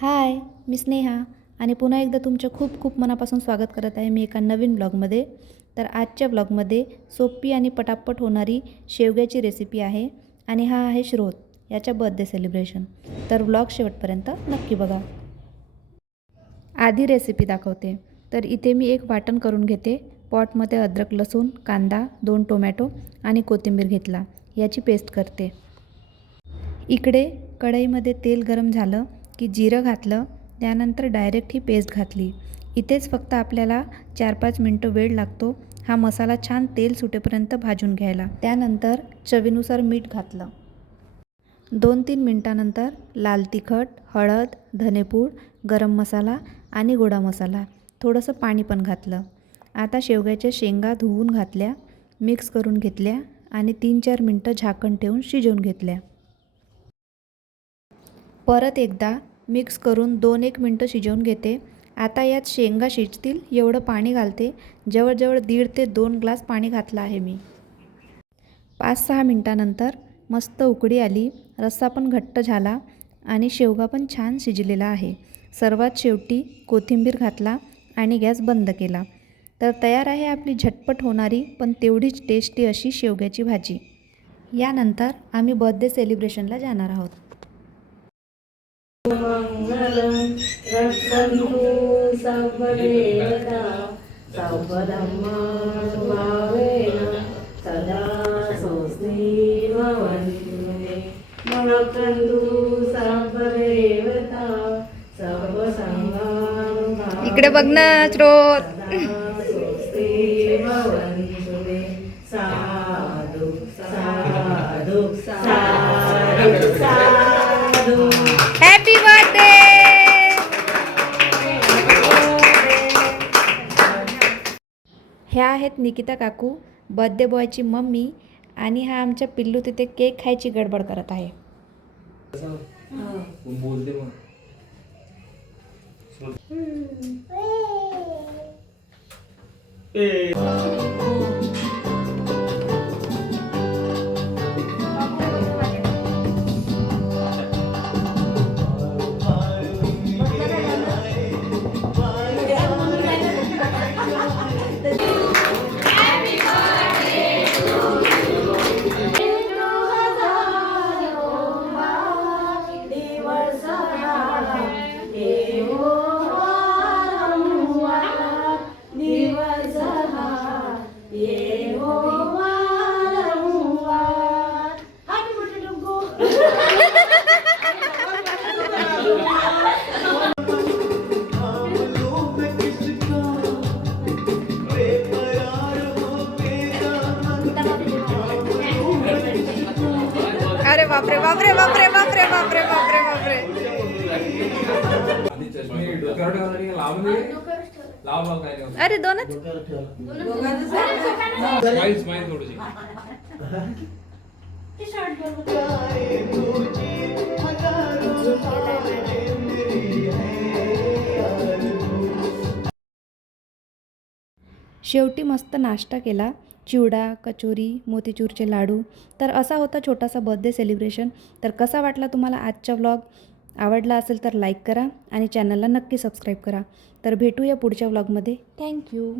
हाय, मी स्नेहा आणि पुन्हा एकदा तुमचं खूप खूप मनापासून स्वागत करत आहे मी एका नवीन ब्लॉगमध्ये. तर आजच्या ब्लॉगमध्ये सोपी आणि पटापट होणारी शेवग्याची रेसिपी आहे आणि हा आहे श्रोत याच्या बर्थडे सेलिब्रेशन. तर ब्लॉग शेवटपर्यंत नक्की बघा. आधी रेसिपी दाखवते. तर इथे मी एक वाटण करून घेते. पॉटमध्ये अद्रक, लसूण, कांदा, 2 टोमॅटो आणि कोथिंबीर घेतला, याची पेस्ट करते. इकडे कढईमध्ये तेल गरम झालं की जिरं घातलं, त्यानंतर डायरेक्ट ही पेस्ट घातली. इथेच फक्त आपल्याला 4-5 मिनटं वेळ लागतो हा मसाला छान तेल सुटेपर्यंत भाजून घ्यायला. त्यानंतर चवीनुसार मीठ घातलं. 2-3 मिनटानंतर लाल तिखट, हळद, धनेपूड, गरम मसाला आणि गोडा मसाला, थोडंसं पाणी पण घातलं. आता शेवग्याच्या शेंगा धुवून घातल्या, मिक्स करून घेतल्या आणि 3-4 मिनटं झाकण ठेवून शिजवून घेतल्या. परत एकदा मिक्स करून 2-1 मिनटं शिजवून घेते. आता यात शेंगा शिजतील एवढं पाणी घालते. जवळजवळ 1.5 ते 2 ग्लास पाणी घातलं आहे मी. 5-6 मिनटानंतर मस्त उकळी आली, रस्सा पण घट्ट झाला आणि शेवगा पण छान शिजलेला आहे. सर्वात शेवटी कोथिंबीर घातला आणि गॅस बंद केला. तर तयार आहे आपली झटपट होणारी पण तेवढीच टेस्टी अशी शेवग्याची भाजी. यानंतर आम्ही बर्थडे सेलिब्रेशनला जाणार आहोत. मंगलम रक्षन्तु सर्वदेवता सर्वधर्मानुभावेन सदा स्वस्ति भवन्तु मे रक्षन्तु सर्वदेवता सर्वसंघानुभावेन इकडे बघ ना श्रोत. स्वस्ति भवन्तु मे साधु साधु साधु साधु. Happy birthday. ह्या आहेत निकिता काकू, बर्थडे बॉयची मम्मी, आणि हा आमच्या पिल्लू तिथे केक खायची गडबड करत आहे. अरे बापरे बापरे बापरे बापरे बापरे बापरे बापरे. अरे दोनच. शेवटी मस्त नाश्ता केला, चिवडा, कचोरी, मोतीचूरचे लाडू. तर असा होता छोटासा बर्थडे सेलिब्रेशन. तर कसा वाटला तुम्हाला आजचा व्लॉग? आवडला असेल तर लाईक करा आणि चॅनलला नक्की सबस्क्राईब करा. तर भेटूया पुढच्या व्लॉगमध्ये. थँक्यू.